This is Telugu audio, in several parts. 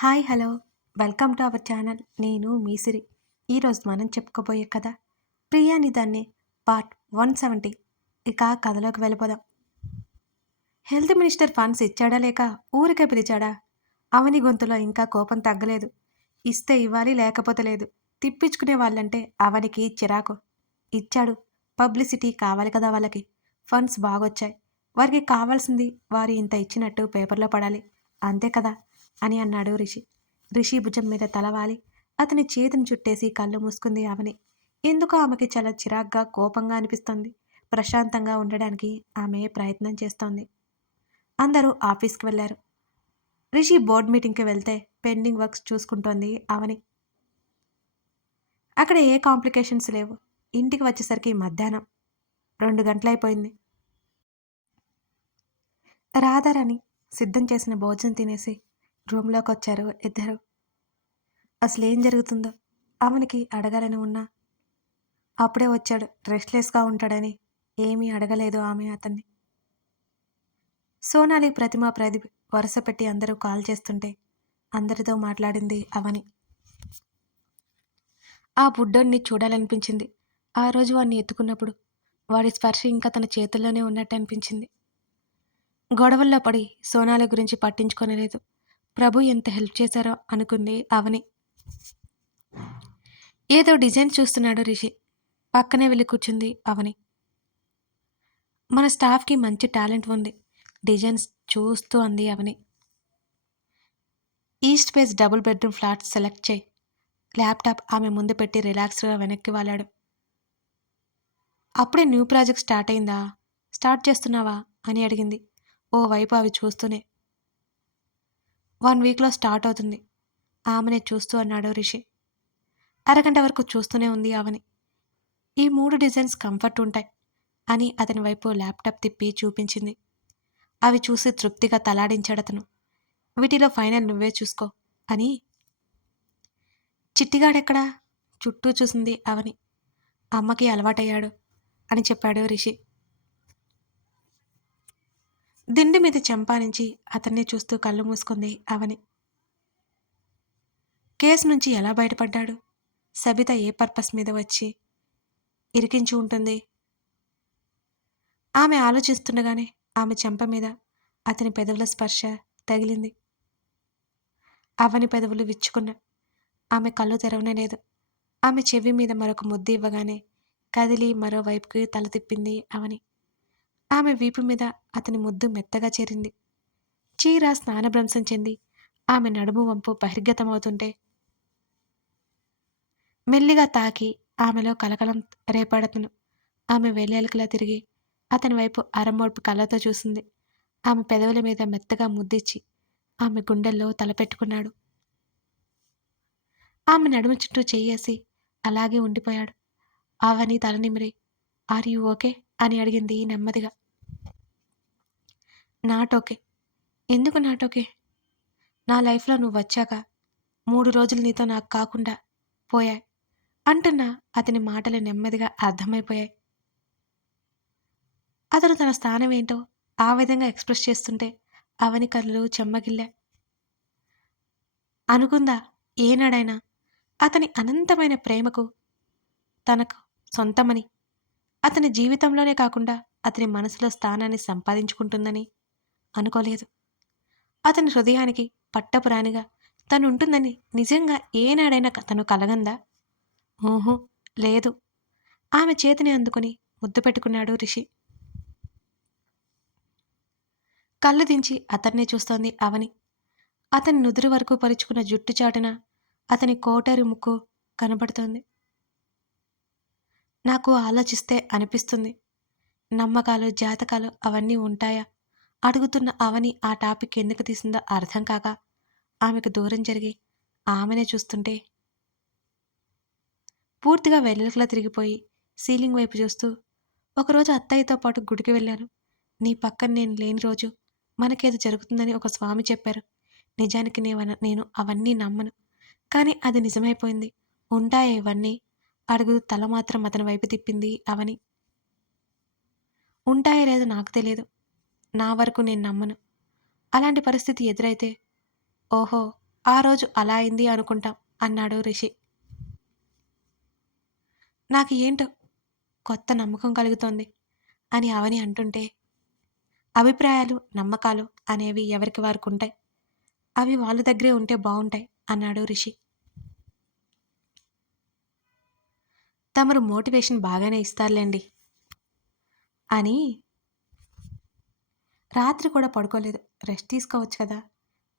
Hi hello. Welcome to our channel. నేను మీసిరి. ఈరోజు మనం చెప్పుకోబోయే కథ ప్రియాని దాన్ని పార్ట్ వన్ సెవెంటీ. ఇక కథలోకి వెళ్ళిపోదాం. హెల్త్ మినిస్టర్ ఫండ్స్ ఇచ్చాడా లేక ఊరికే పిలిచాడా? అవని గొంతులో ఇంకా కోపం తగ్గలేదు. ఇస్తే ఇవ్వాలి లేకపోతే లేదు. తిప్పించుకునే వాళ్ళంటే అవనికి చిరాకు. ఇచ్చాడు. పబ్లిసిటీ కావాలి కదా వాళ్ళకి. ఫండ్స్ బాగొచ్చాయి. వారికి కావాల్సింది వారు ఇంత ఇచ్చినట్టు పేపర్లో పడాలి. అంతే కదా? అని అన్నాడు రిషి. రిషి భుజం మీద తలవాలి. అతని చేతిని చుట్టేసి కళ్ళు మూసుకుంది ఆమెని. ఎందుకో ఆమెకి చాలా చిరాగ్గా కోపంగా అనిపిస్తుంది? ప్రశాంతంగా ఉండడానికి ఆమె ప్రయత్నం చేస్తోంది. అందరూ ఆఫీస్కి వెళ్ళారు. రిషి బోర్డ్ మీటింగ్కి వెళ్తే పెండింగ్ వర్క్స్ చూసుకుంటోంది అవని అక్కడ ఏ కాంప్లికేషన్స్ లేవు. ఇంటికి వచ్చేసరికి మధ్యాహ్నం. రెండు గంటలైపోయింది. రాధారాణి సిద్ధం చేసిన భోజనం తినేసి రూమ్లోకి వచ్చారు ఇద్దరు. అసలు ఏం జరుగుతుందో ఆమెనికి అడగాలని ఉన్నా. అప్పుడే వచ్చాడు. రెస్ట్లెస్గా ఉంటాడని ఏమీ అడగలేదు ఆమె అతన్ని. సోనాలి ప్రతిమ ప్రదీప్ వరుస పెట్టి అందరూ కాల్ చేస్తుంటే అందరితో మాట్లాడింది అవని. ఆ బుడ్డోడిని చూడాలనిపించింది. ఆ రోజు వాడిని ఎత్తుకున్నప్పుడు వాడి స్పర్శ ఇంకా తన చేతుల్లోనే ఉన్నట్టు అనిపించింది. గొడవల్లో పడి సోనాలి గురించి పట్టించుకోనలేదు. ప్రభు ఎంత హెల్ప్ చేశారో అనుకుంది అవని ఏదో డిజైన్ చూస్తున్నాడు రిషి. పక్కనే వెళ్ళి కూర్చుంది అవని మన స్టాఫ్కి మంచి టాలెంట్ ఉంది. డిజైన్స్ చూస్తూ అంది Avani east face double bedroom flat select చేయి. ల్యాప్టాప్ ఆమె ముందు పెట్టి రిలాక్స్గా వెనక్కి వాలాడు. అప్పుడే న్యూ ప్రాజెక్ట్ స్టార్ట్ అయిందా? స్టార్ట్ చేస్తున్నావా? అని అడిగింది. ఓ వైపు అవి చూస్తూనే. వన్ వీక్లో స్టార్ట్ అవుతుంది. ఆమెనే చూస్తూ అన్నాడు రిషి. అరగంట వరకు చూస్తూనే ఉంది ఆమెని. ఈ మూడు డిజైన్స్ కంఫర్ట్ ఉంటాయి అని అతని వైపు ల్యాప్టాప్ తిప్పి చూపించింది. అవి చూసి తృప్తిగా తలాడించాడు అతను. వీటిలో ఫైనల్ నువ్వే చూసుకో అని. చిట్టిగాడెక్కడా? చుట్టూ చూసింది అవని అమ్మకి అలవాటయ్యాడు అని చెప్పాడు రిషి. దిండి మీద చెంపానించి అతన్ని చూస్తూ కళ్ళు మూసుకుంది అవని. కేసు నుంచి ఎలా బయటపడ్డాడు? సబిత ఏ పర్పస్ మీద వచ్చి ఇరికించి ఉంటుంది? ఆమె ఆలోచిస్తుండగానే ఆమె చెంప మీద అతని పెదవుల స్పర్శ తగిలింది. అవని పెదవులు విచ్చుకున్న ఆమె కళ్ళు తెరవనే లేదు. ఆమె చెవి మీద మరొక ముద్ద ఇవ్వగానే కదిలి మరోవైపుకి తల తిప్పింది అవని. ఆమె వీపు మీద అతని ముద్దు మెత్తగా చేరింది. చీర స్నానభ్రంశం చెంది ఆమె నడుము వంపు బహిర్గతమవుతుంటే మెల్లిగా తాకి ఆమెలో కలకలం రేపాడతను. ఆమె వెల్లెలకలా తిరిగి అతని వైపు అరమోడ్పు కళ్ళతో చూసింది. ఆమె పెదవుల మీద మెత్తగా ముద్దిచ్చి ఆమె గుండెల్లో తలపెట్టుకున్నాడు. ఆమె నడుము చుట్టూ చెయ్యేసి అలాగే ఉండిపోయాడు. ఆవని తలనిమిరి ఆర్ యు ఓకే? అని అడిగింది నెమ్మదిగా. నాటోకే ఎందుకు నాటోకే నా లైఫ్లో నువ్వు వచ్చాక మూడు రోజులు నీతో నాకు కాకుండా పోయాయి అంటున్న అతని మాటలు నెమ్మదిగా అర్థమైపోయాయి. అతను తన స్థానం ఏంటో ఆ విధంగా ఎక్స్ప్రెస్ చేస్తుంటే అవని కళ్ళు చెమ్మగిల్లా. అనుకుందా ఏనాడైనా అతని అనంతమైన ప్రేమకు తనకు సొంతమని అతని జీవితంలోనే కాకుండా అతని మనసులో స్థానాన్ని సంపాదించుకుంటుందని అనుకోలేదు. అతని హృదయానికి పట్టపురాణిగా తను ఉంటుందని నిజంగా ఏనాడైనా తను కలగందా? ఊహు లేదు. ఆమె చేతిని అందుకుని ముద్దు పెట్టుకున్నాడు రిషి. కళ్ళు దించి అతన్నే చూస్తోంది అవని. అతని నుదురు వరకు పరుచుకున్న జుట్టు చాటున అతని కోటరి ముక్కు కనబడుతోంది. నాకు ఆలోచిస్తే అనిపిస్తుంది. నమ్మకాలు జాతకాలు అవన్నీ ఉంటాయా? అడుగుతున్న అవని ఆ టాపిక్ ఎందుకు తీసిందో అర్థం కాక ఆమెకు దూరం జరిగి ఆమెనే చూస్తుంటే పూర్తిగా వెల్లకలా తిరిగిపోయి సీలింగ్ వైపు చూస్తూ ఒకరోజు అత్తయ్యతో పాటు గుడికి వెళ్ళాను. నీ పక్కన నేను లేని రోజు మనకేదో జరుగుతుందని ఒక స్వామి చెప్పారు. నిజానికి నేను నేను అవన్నీ నమ్మను. కానీ అది నిజమైపోయింది. ఉంటాయా ఇవన్నీ? అడుగు తల మాత్రం అతని వైపు తిప్పింది అవని. ఉంటాయో లేదో నాకు తెలియదు. నా వరకు నేను నమ్మను. అలాంటి పరిస్థితి ఎదురైతే ఓహో ఆ రోజు అలా అయింది అనుకుంటాం అన్నాడు రిషి. నాకు ఏంటో కొత్త నమ్మకం కలుగుతోంది అని అవని అంటుంటే అభిప్రాయాలు నమ్మకాలు అనేవి ఎవరికి వారికి ఉంటాయి. అవి వాళ్ళ దగ్గరే ఉంటే బాగుంటాయి అన్నాడు రిషి. తమరు మోటివేషన్ బాగానే ఇస్తారులేండి. అని రాత్రి కూడా పడుకోలేదు. రెస్ట్ తీసుకోవచ్చు కదా.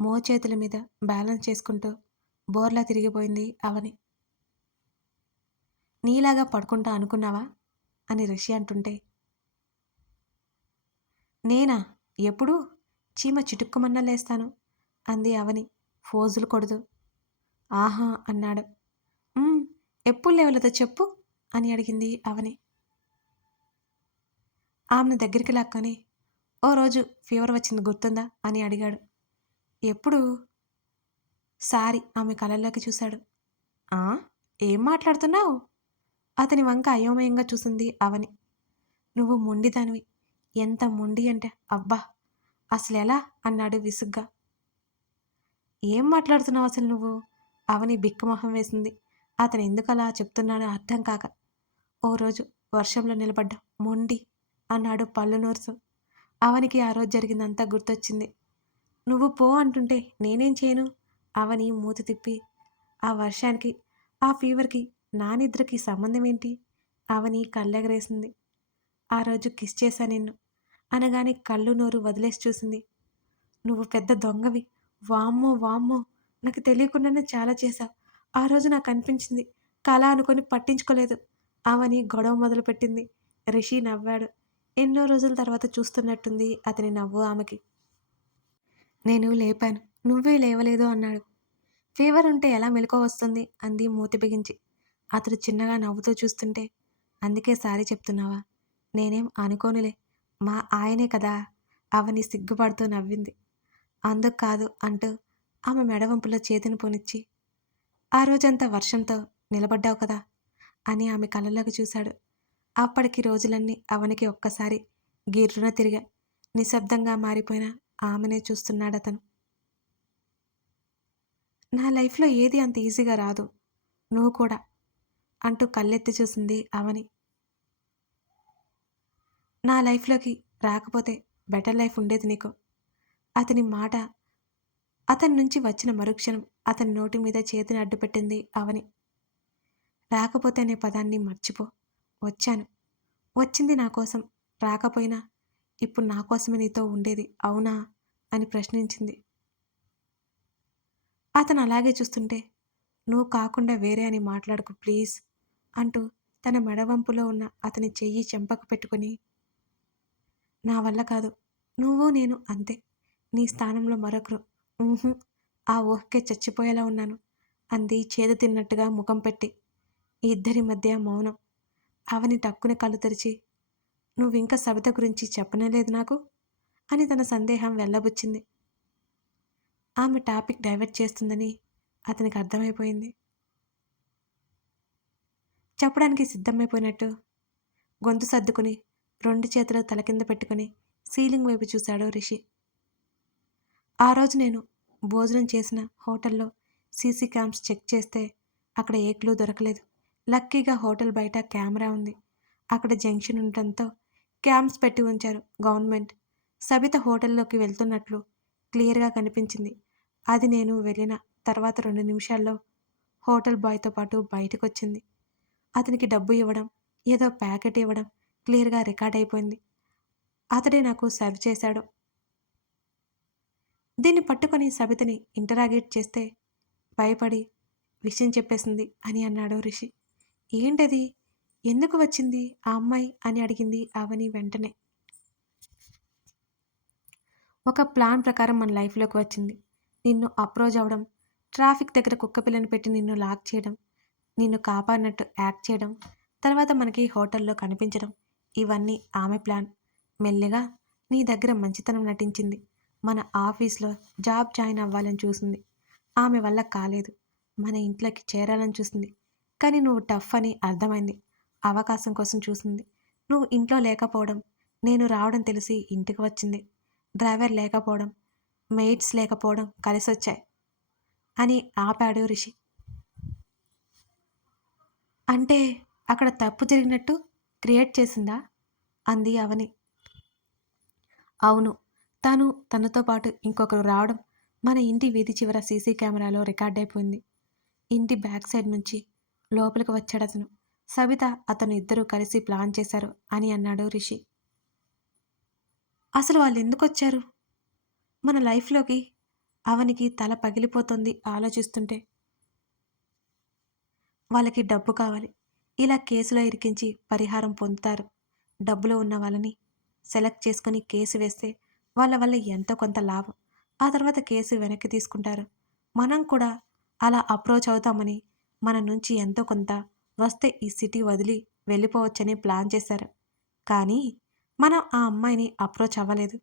మో చేతుల మీద బ్యాలెన్స్ చేసుకుంటూ బోర్లా తిరిగిపోయింది అవని. నీలాగా పడుకుంటా అనుకున్నావా? అని రిషి అంటుంటే. నేనా? ఎప్పుడు? చీమ చిటుక్కుమన్నా లేస్తాను అంది అవని. ఫోజులు కొడుతూ ఆహా అన్నాడు. ఎప్పుడు లేవలేదో చెప్పు. అని అడిగింది అవని. ఆమెను దగ్గరికి లాక్కొని ఓ రోజు ఫీవర్ వచ్చింది గుర్తుందా? అని అడిగాడు. ఎప్పుడు? సారి ఆమె కళ్ళల్లోకి చూశాడు. ఆ? ఏం మాట్లాడుతున్నావు? అతని వంక అయోమయంగా చూసింది అవని. నువ్వు మొండిదానివి. ఎంత మొండి అంటే అబ్బా అసలు ఎలా అన్నాడు విసుగ్గా. ఏం మాట్లాడుతున్నావు అసలు నువ్వు? అవని బిక్కమొహం వేసింది. అతను ఎందుకు అలా చెప్తున్నాడో అర్థం కాక ఓ రోజు వర్షంలో నిలబడ్డా మొండి అన్నాడు పళ్ళు నోరుసు అవనికి ఆ రోజు జరిగిందంతా గుర్తొచ్చింది. నువ్వు పో అంటుంటే నేనేం చేయను? అవని మూతి తిప్పి. ఆ వర్షానికి ఆ ఫీవర్కి నా నిద్రకి సంబంధం ఏంటి అవని కళ్ళెగరేసింది. ఆ రోజు కిస్ చేశా నిన్ను అనగానే కళ్ళు నోరు వదిలేసి చూసింది. నువ్వు పెద్ద దొంగవి. వామ్మో వామ్మో నాకు తెలియకుండానే చాలా చేశావు. ఆ రోజు నాకు అనిపించింది. కళ అనుకొని పట్టించుకోలేదు. అవని గొడవ మొదలుపెట్టింది. రిషి నవ్వాడు. ఎన్నో రోజుల తర్వాత చూస్తున్నట్టుంది అతని నవ్వు ఆమెకి. నేను లేపాను. నువ్వే లేవలేదు అన్నాడు. ఫీవర్ ఉంటే ఎలా మెలకువ వస్తుంది? అంది మూతి బిగించి. అతడు చిన్నగా నవ్వుతూ చూస్తుంటే అందుకే సారీ చెప్తున్నావా? నేనేం అనుకోనులే మా ఆయనే కదా! అవని సిగ్గుపడుతూ నవ్వింది. అందుకు కాదు అంటూ ఆమె మెడవంపులో చేతిని పోనిచ్చి ఆ రోజంతా వర్షంతో నిలబడ్డావు కదా! అని ఆమె కళ్ళలోకి చూశాడు. అప్పటికి రోజులన్నీ అవనికి ఒక్కసారి గిర్రున తిరిగా నిశ్శబ్దంగా మారిపోయిన ఆమెనే చూస్తున్నాడు అతను నా లైఫ్లో ఏది అంత ఈజీగా రాదు. నువ్వు కూడా అంటూ కళ్ళెత్తి చూసింది అవని. నా లైఫ్లోకి రాకపోతే బెటర్ లైఫ్ ఉండేది నీకు. అతని మాట అతని నుంచి వచ్చిన మరుక్షణం అతని నోటి మీద చేతిని అడ్డుపెట్టింది అవని. రాకపోతే అనే పదాన్ని మర్చిపో. వచ్చాను. వచ్చింది నా కోసం. రాకపోయినా ఇప్పుడు నా కోసమే నీతో ఉండేది. అవునా? అని ప్రశ్నించింది. అతను అలాగే చూస్తుంటే నువ్వు కాకుండా వేరే అని మాట్లాడుకు ప్లీజ్ అంటూ తన మెడవంపులో ఉన్న అతని చెయ్యి చెంపకు పెట్టుకుని నా వల్ల కాదు. నువ్వు నేను అంతే. నీ స్థానంలో మరొకరు. ఆ ఊహకే చచ్చిపోయేలా ఉన్నాను. అంది చేదు తిన్నట్టుగా ముఖం పెట్టి. ఇద్దరి మధ్య మౌనం. అవని టక్కున కళ్ళు తెరిచి నువ్వింకా సవిత గురించి చెప్పనేలేదు నాకు? అని తన సందేహం వెళ్ళబుచ్చింది ఆమె టాపిక్ డైవర్ట్ చేస్తుందని అతనికి అర్థమైపోయింది. చెప్పడానికి సిద్ధమైపోయినట్టు గొంతు సర్దుకుని రెండు చేతులు తల కింద పెట్టుకుని సీలింగ్ వైపు చూశాడు రిషి. ఆ రోజు నేను భోజనం చేసిన హోటల్లో సీసీ క్యామ్స్ చెక్ చేస్తే అక్కడ ఏ క్లూ దొరకలేదు. లక్కీగా హోటల్ బయట కెమెరా ఉంది. అక్కడ జంక్షన్ ఉండటంతో క్యామ్స్ పెట్టి ఉంచారు గవర్నమెంట్. సబిత హోటల్లోకి వెళ్తున్నట్లు క్లియర్గా కనిపించింది. అది నేను వెళ్ళిన తర్వాత రెండు నిమిషాల్లో హోటల్ బాయ్తో పాటు బయటకు వచ్చింది అతనికి డబ్బు ఇవ్వడం ఏదో ప్యాకెట్ ఇవ్వడం క్లియర్గా రికార్డ్ అయిపోయింది. అతడే నాకు సర్వ్ చేశాడు. దీన్ని పట్టుకొని సబితని ఇంటరాగేట్ చేస్తే భయపడి విషయం చెప్పేసింది అని అన్నాడు రిషి. ఏంటది? ఎందుకు వచ్చింది ఆ అమ్మాయి? అని అడిగింది అవని వెంటనే. ఒక ప్లాన్ ప్రకారం మన లైఫ్లోకి వచ్చింది. నిన్ను అప్రోచ్ అవ్వడం ట్రాఫిక్ దగ్గర కుక్క పిల్లని పెట్టి నిన్ను లాక్ చేయడం నిన్ను కాపాడినట్టు యాక్ట్ చేయడం తర్వాత మనకి హోటల్లో కనిపించడం ఇవన్నీ ఆమె ప్లాన్. మెల్లిగా నీ దగ్గర మంచితనం నటించింది. మన ఆఫీస్లో జాబ్ జాయిన్ అవ్వాలని చూసింది. ఆమె వల్ల కాలేదు. మన ఇంట్లోకి చేరాలని చూసింది. కానీ నువ్వు టఫ్ అని అర్థమైంది. అవకాశం కోసం చూసింది. నువ్వు ఇంట్లో లేకపోవడం నేను రావడం తెలిసి ఇంటికి వచ్చింది. డ్రైవర్ లేకపోవడం మెయిట్స్ లేకపోవడం కలిసి వచ్చాయి అని ఆపాడు రిషి. అంటే అక్కడ తప్పు జరిగినట్టు క్రియేట్ చేసిందా? అంది అవని. అవును తాను తనతో పాటు ఇంకొకరు రావడం మన ఇంటి వీధి చివర సీసీ కెమెరాలో రికార్డ్ అయిపోయింది. ఇంటి బ్యాక్ సైడ్ నుంచి లోపలికి వచ్చాడతను. సవిత సబిత అతను ఇద్దరూ కలిసి ప్లాన్ చేశారు అని అన్నాడు రిషి. అసలు వాళ్ళు ఎందుకు వచ్చారు మన లైఫ్లోకి అవనికి తల పగిలిపోతుంది ఆలోచిస్తుంటే. వాళ్ళకి డబ్బు కావాలి. ఇలా కేసులో ఇరికించి పరిహారం పొందుతారు. డబ్బులో ఉన్న వాళ్ళని సెలెక్ట్ చేసుకుని కేసు వేస్తే వాళ్ళ వల్ల ఎంతో కొంత లాభం. ఆ తర్వాత కేసు వెనక్కి తీసుకుంటారు. మనం కూడా అలా అప్రోచ్ అవుతామని మన నుంచి ఎంతో కొంత వస్తే ఈ సిటీ వదిలి వెళ్ళిపోవచ్చని ప్లాన్ చేశారు. కానీ మనం ఆ అమ్మాయిని అప్రోచ్ అవ్వలేదు.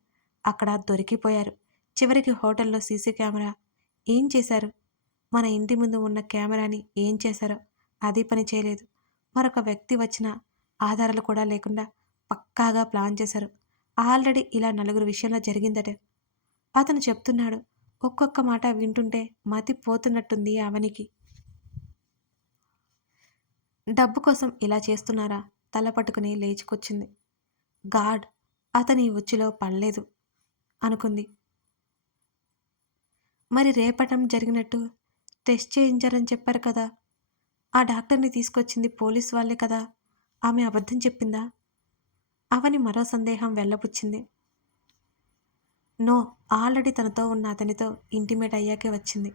అక్కడ దొరికిపోయారు. చివరికి హోటల్లో సీసీ కెమెరా ఏం చేశారు? మన ఇంటి ముందు ఉన్న కెమెరాని ఏం చేశారో అది పని చేయలేదు. మరొక వ్యక్తి వచ్చిన ఆధారాలు కూడా లేకుండా పక్కాగా ప్లాన్ చేశారు. ఆల్రెడీ ఇలా నలుగురు విషయంలో జరిగిందట. అతను చెప్తున్నాడు ఒక్కొక్క మాట వింటుంటే మతి పోతున్నట్టుంది అవనికి డబ్బు కోసం ఇలా చేస్తున్నారా? తల పట్టుకుని లేచుకొచ్చింది. గాడ్ అతని ఉచ్చులో పడలేదు అనుకుంది. మరి రేపటం జరిగినట్టు టెస్ట్ చేయించారని చెప్పారు కదా. ఆ డాక్టర్ని తీసుకొచ్చింది పోలీస్ వాళ్ళే కదా. ఆమె అబద్ధం చెప్పిందా? అవని మరో సందేహం వెళ్ళపుచ్చింది నో ఆల్రెడీ తనతో ఉన్న అతనితో ఇంటిమేట్ అయ్యాకే వచ్చింది.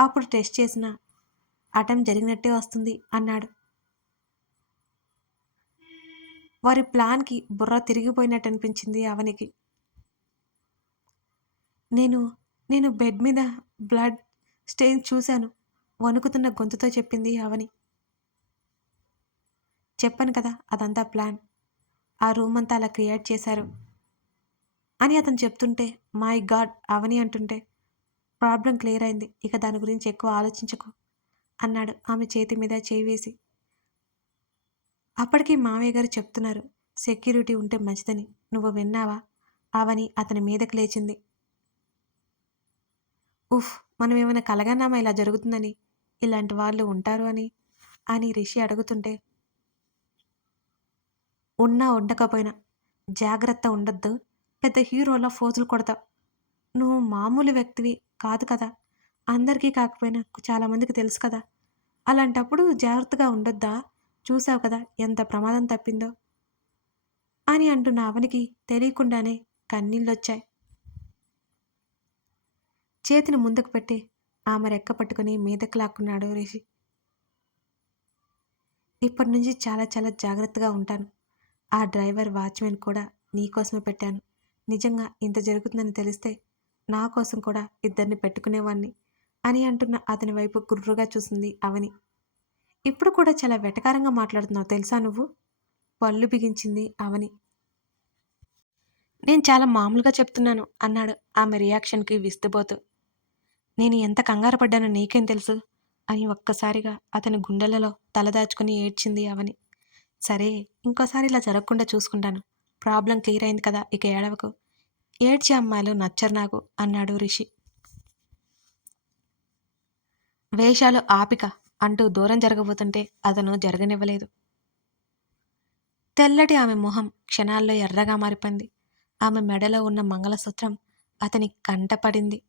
అప్పుడు టెస్ట్ చేసిన అటెంప్ట్ జరిగినట్టే వస్తుంది అన్నాడు. వారి ప్లాన్కి బుర్ర తిరిగిపోయినట్టు అనిపించింది అవనికి. నేను నేను బెడ్ మీద బ్లడ్ స్టెయిన్ చూశాను వణుకుతున్న గొంతుతో చెప్పింది అవని. చెప్పాను కదా అదంతా ప్లాన్ ఆ రూమ్ అంతా అలా క్రియేట్ చేశారు అని అతను చెప్తుంటే మై గాడ్ అవని అంటుంటే ప్రాబ్లం క్లియర్ అయింది ఇక దాని గురించి ఎక్కువ ఆలోచించకు. అన్నాడు ఆమె చేతి మీద చేయి వేసి. అప్పటికి మావయ్య గారు చెప్తున్నారు సెక్యూరిటీ ఉంటే మంచిదని. నువ్వు విన్నావా? అవని అతని మీదకి లేచింది. ఉఫ్ మనం ఏమైనా కలగన్నామా? ఇలా జరుగుతుందని. ఇలాంటి వాళ్ళు ఉంటారు అని అని రిషి అడుగుతుంటే ఉన్నా ఉండకపోయినా జాగ్రత్త ఉండొద్దు. పెద్ద హీరోలా ఫోజులు కొడతావు. నువ్వు మామూలు వ్యక్తివి కాదు కదా. అందరికీ కాకపోయినా చాలామందికి తెలుసు కదా. అలాంటప్పుడు జాగ్రత్తగా ఉండొద్దా? చూసావు కదా ఎంత ప్రమాదం తప్పిందో? అని అంటున్న అవనికి తెలియకుండానే కన్నీళ్ళొచ్చాయి. చేతిని ముందుకు పెట్టి ఆమె రెక్క పట్టుకుని మీదకు లాక్కున్నాడు రిషి. ఇప్పటి నుంచి చాలా చాలా జాగ్రత్తగా ఉంటాను. ఆ డ్రైవర్ వాచ్మెన్ కూడా నీకోసమే పెట్టాను. నిజంగా ఇంత జరుగుతుందని తెలిస్తే నా కోసం కూడా ఇద్దరిని పెట్టుకునేవాణ్ణి. అని అంటున్న అతని వైపు గుర్రుగా చూసింది అవని. ఇప్పుడు కూడా చాలా వెటకారంగా మాట్లాడుతున్నావు తెలుసా నువ్వు? పళ్ళు బిగించింది అవని. నేను చాలా మామూలుగా చెప్తున్నాను అన్నాడు ఆమె రియాక్షన్కి విస్తుపోతూ. నేను ఎంత కంగారు పడ్డానో నీకేం తెలుసు? అని ఒక్కసారిగా అతని గుండెలలో తలదాచుకుని ఏడ్చింది అవని. సరే ఇంకోసారి ఇలా జరగకుండా చూసుకుంటాను. ప్రాబ్లం క్లియర్ అయింది కదా ఇక ఏడవకు. ఏడ్చే అమ్మాయిలు నచ్చరు నాకు అన్నాడు రిషి. వేషాలు ఆపిక అంటూ దూరం జరగబోతుంటే అతను జరగనివ్వలేదు. తెల్లటి ఆమె మొహం క్షణాల్లో ఎర్రగా మారిపోయింది. ఆమె మెడలో ఉన్న మంగళసూత్రం అతని కంటపడింది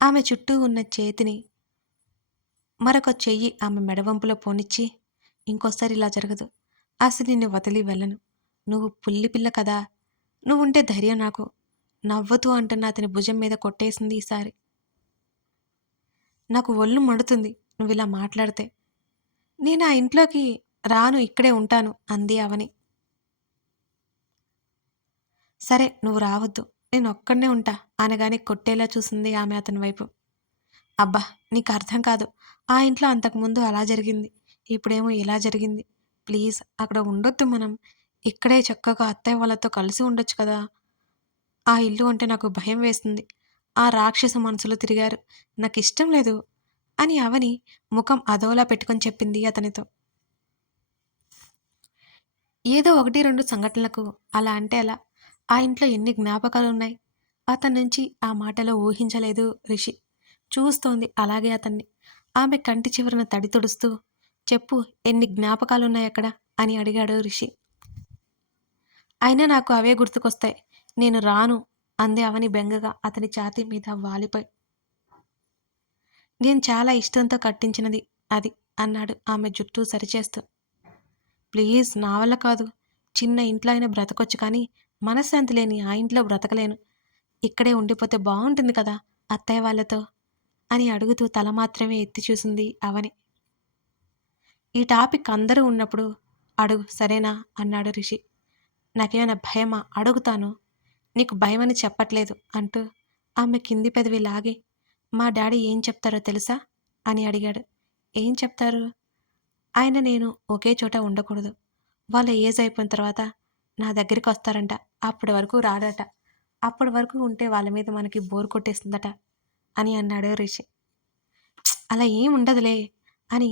ఆమె చుట్టూ ఉన్న చేతిని మరొక చెయ్యి ఆమె మెడవంపులో పోనిచ్చి ఇంకోసారి ఇలా జరగదు. అసలు నిన్ను వదిలి వెళ్ళను. నువ్వు పుల్లి పిల్ల కదా. నువ్వుంటే ధైర్యం నాకు. నవ్వుతూ అంటున్న అతని భుజం మీద కొట్టేసింది ఈసారి. నాకు ఒళ్ళు మడుతుంది నువ్వు ఇలా మాట్లాడితే. నేను ఆ ఇంట్లోకి రాను ఇక్కడే ఉంటాను అంది అవని. సరే నువ్వు రావద్దు నేను ఒక్కడనే ఉంటా అనగానే కొట్టేలా చూసింది ఆమె అతని వైపు. అబ్బా నీకు అర్థం కాదు ఆ ఇంట్లో అంతకుముందు అలా జరిగింది ఇప్పుడేమో ఇలా జరిగింది. ప్లీజ్ అక్కడ ఉండొద్దు మనం ఇక్కడే చక్కగా అత్తయ్య వాళ్ళతో కలిసి ఉండొచ్చు కదా. ఆ ఇల్లు అంటే నాకు భయం వేస్తుంది ఆ రాక్షస మనసులో తిరిగారు. నాకు ఇష్టం లేదు అని అవని ముఖం అదోలా పెట్టుకొని చెప్పింది అతనితో. ఏదో ఒకటి రెండు సంఘటనలకు అలా అంటే అలా. ఆ ఇంట్లో ఎన్ని జ్ఞాపకాలు ఉన్నాయి అతని నుంచి ఆ మాటలో ఊహించలేదు రిషి. చూస్తోంది అలాగే అతన్ని. ఆమె కంటి చివరన తడి తుడుస్తూ చెప్పు ఎన్ని జ్ఞాపకాలున్నాయి అక్కడ అని అడిగాడు రిషి. అయినా నాకు అవే గుర్తుకొస్తాయి. నేను రాను. అంది అవని బెంగగా అతని ఛాతీ మీద వాలిపోయి నేను చాలా ఇష్టంతో కట్టించినది అది అన్నాడు ఆమె జుట్టు సరిచేస్తూ. ప్లీజ్ నా వల్ల కాదు. చిన్న ఇంట్లో అయినా బ్రతకొచ్చు కానీ మనశ్శాంతి లేని ఆ ఇంట్లో బ్రతకలేను. ఇక్కడే ఉండిపోతే బాగుంటుంది కదా అత్తయ్య వాళ్ళతో అని అడుగుతూ తల మాత్రమే ఎత్తి చూసింది అవని. ఈ టాపిక్ అందరూ ఉన్నప్పుడు అడుగు సరేనా అన్నాడు రిషి. నాకేమైనా భయమా? అడుగుతాను. నీకు భయమని చెప్పట్లేదు అంటూ ఆమె కింది పెదవి లాగి మా డాడీ ఏం చెప్తారో తెలుసా? అని అడిగాడు. ఏం చెప్తారు? ఆయన నేను ఒకే చోట ఉండకూడదు. వాళ్ళ ఏజ్ అయిపోయిన తర్వాత నా దగ్గరికి వస్తారంట. అప్పటి వరకు రాడట అప్పటి వరకు ఉంటే వాళ్ళ మీద మనకి బోర్ కొట్టేస్తుందట అని అన్నాడు రిషి. అలా ఏం ఉండదులే అని.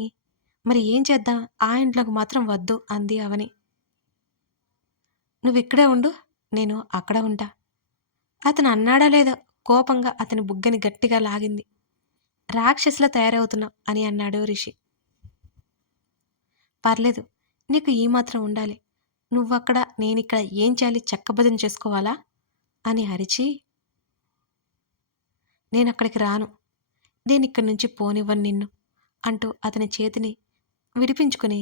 మరి ఏం చేద్దాం? ఆ ఇంట్లోకి మాత్రం వద్దు అంది అవని. నువ్వు ఇక్కడే ఉండు. నేను అక్కడ ఉంటా. అతను అన్నాడా లేదో కోపంగా అతని బుగ్గని గట్టిగా లాగింది. రాక్షసులా తయారవుతున్నాం అని అన్నాడు రిషి. పర్లేదు నీకు ఈ మాత్రం ఉండాలి. నువ్వక్కడ నేనిక్కడ ఏం చేయాలి చక్కబదం చేసుకోవాలా? అని అరిచి నేను అక్కడికి రాను. నేను ఇక్కడి నుంచి పోనివ్వను నిన్ను అంటూ అతని చేతిని విడిపించుకుని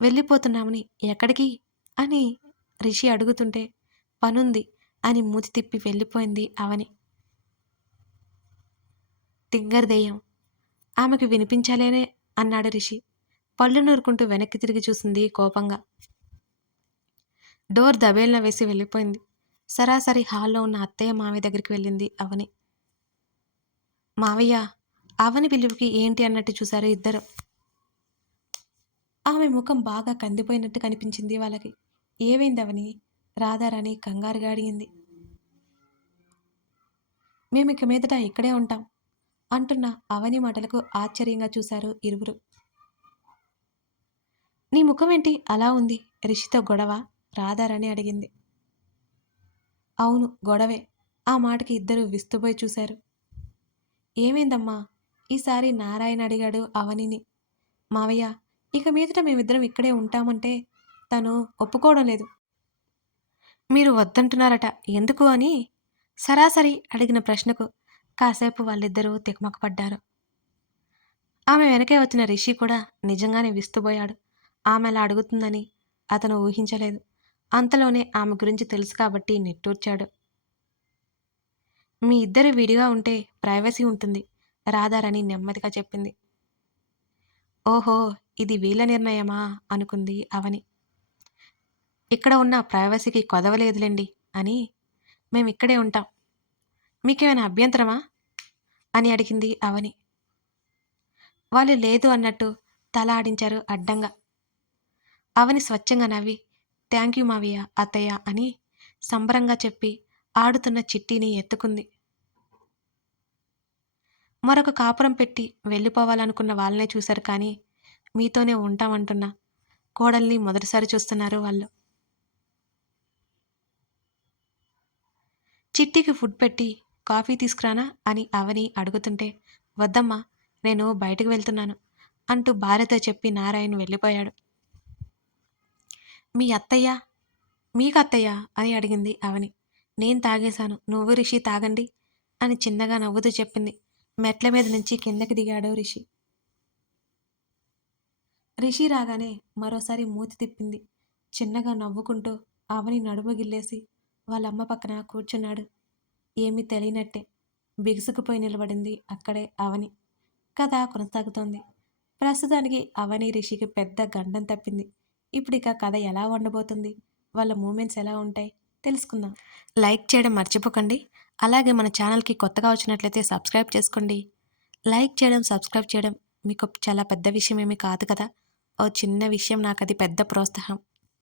వెళ్ళిపోతున్నామని ఎక్కడికి? అని రిషి అడుగుతుంటే పనుంది అని మూతి తిప్పి వెళ్ళిపోయింది అవని. తింగర్దెయ్యం ఆమెకు వినిపించాలేనే అన్నాడు రిషి. పళ్ళు నూరుకుంటూ వెనక్కి తిరిగి చూసింది కోపంగా. డోర్ దబేలన వేసి వెళ్ళిపోయింది. సరాసరి హాల్లో ఉన్న అత్తయ్య మావయ్య దగ్గరికి వెళ్ళింది అవని. మావయ్య అవని పిలుపుకి ఏంటి అన్నట్టు చూశారు ఇద్దరు? ఆమె ముఖం బాగా కందిపోయినట్టు కనిపించింది వాళ్ళకి. ఏవైందవని రాధారాణి కంగారుగా అడిగింది. మేము ఇక మీదట ఇక్కడే ఉంటాం అంటున్న అవని మాటలకు ఆశ్చర్యంగా చూశారు ఇరువురు. నీ ముఖమేంటి అలా ఉంది? రిషితో గొడవ? రాధారాణి అడిగింది. అవును గొడవే. ఆ మాటకి ఇద్దరు విస్తుపోయి చూశారు. ఏమైందమ్మా? ఈసారి నారాయణ అడిగాడు అవనిని. మావయ్య ఇక మీదట మేమిద్దరం ఇక్కడే ఉంటామంటే తను ఒప్పుకోవడం లేదు. మీరు వద్దంటున్నారట. ఎందుకు అని సరాసరి అడిగిన ప్రశ్నకు కాసేపు వాళ్ళిద్దరూ తికమకపడ్డారు ఆమె వెనకే వచ్చిన రిషి కూడా నిజంగానే విస్తుపోయాడు. ఆమె అలా అడుగుతుందని అతను ఊహించలేదు. అంతలోనే ఆమె గురించి తెలుసు కాబట్టి నిట్టూర్చాడు. మీ ఇద్దరు విడిగా ఉంటే ప్రైవసీ ఉంటుంది. రాధారని నెమ్మదిగా చెప్పింది. ఓహో ఇది వీళ్ళ నిర్ణయమా? అనుకుంది అవని. ఇక్కడ ఉన్న ప్రైవసీకి కొదవలేదులేండి అని మేము ఇక్కడే ఉంటాం. మీకేమైనా అభ్యంతరమా? అని అడిగింది అవని. వాళ్ళు లేదు అన్నట్టు తల ఆడించారు అడ్డంగా. అవని స్వచ్ఛంగా నవ్వి థ్యాంక్ యూ మావయ్య అత్తయ్య అని సంబరంగా చెప్పి ఆడుతున్న చిట్టీని ఎత్తుకుంది. మరొక కాపురం పెట్టి వెళ్ళిపోవాలనుకున్న వాళ్ళనే చూశారు కానీ మీతోనే ఉంటామంటున్నా. కోడల్ని మొదటిసారి చూస్తున్నారు వాళ్ళు. చిట్టికి ఫుడ్ పెట్టి కాఫీ తీసుకురానా అని అవని అడుగుతుంటే వద్దమ్మా నేను బయటకు వెళ్తున్నాను అంటూ భార్యతో చెప్పి నారాయణ్ వెళ్ళిపోయాడు. మీ అత్తయ్య మీకు అత్తయ్య అని అడిగింది అవని. నేను తాగేశాను నువ్వు రిషి తాగండి అని చిన్నగా నవ్వుతూ చెప్పింది. మెట్ల మీద నుంచి కిందకి దిగాడు రిషి. రిషి రాగానే మరోసారి మూతి తిప్పింది. చిన్నగా నవ్వుకుంటూ అవని నడుము గిల్లేసి వాళ్ళమ్మ పక్కన కూర్చున్నాడు. ఏమీ తెలియనట్టే బిగుసుకుపోయి నిలబడింది అక్కడే అవని. కథ కొనసాగుతోంది. ప్రస్తుతానికి అవని రిషికి పెద్ద గండం తప్పింది. ఇప్పుడు ఇక కథ ఎలా ఉండబోతుంది వాళ్ళ మూమెంట్స్ ఎలా ఉంటాయి? తెలుసుకుందాం. లైక్ చేయడం మర్చిపోకండి. అలాగే మన ఛానల్కి కొత్తగా వచ్చినట్లయితే సబ్స్క్రైబ్ చేసుకోండి. లైక్ చేయడం సబ్స్క్రైబ్ చేయడం మీకు చాలా పెద్ద విషయం ఏమీ కాదు కదా? ఓ చిన్న విషయం నాకు అది పెద్ద ప్రోత్సాహం.